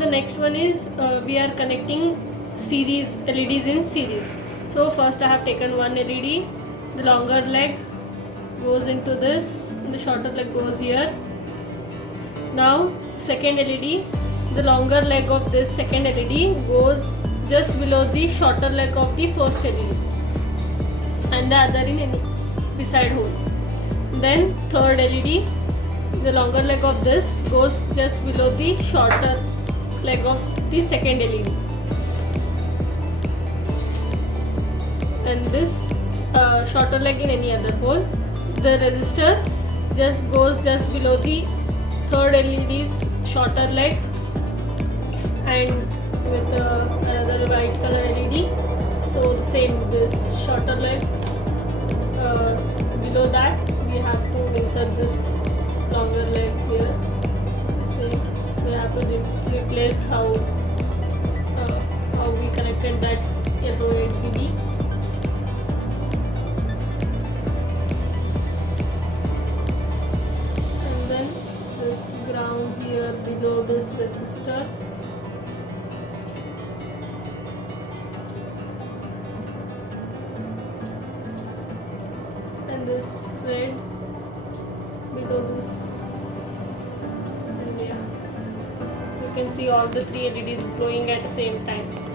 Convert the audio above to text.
the next one is we are connecting series LEDs in series. So first I have taken one LED, the longer leg goes into this, the shorter leg goes here. Now second LED, the longer leg of this second LED goes just below the shorter leg of the first LED, and the other in any beside hole. Then third LED, the longer leg of this goes just below the shorter leg of the second LED, and this shorter leg in any other hole. The resistor just goes just below the third LED's shorter leg, and with another white color LED. So the same, this shorter leg, below that we have to insert this longer leg here. Same, we have to replace how we connected that yellow LED. And then this ground here below this resistor. And this red below this, and yeah, you can see all the three LEDs glowing at the same time.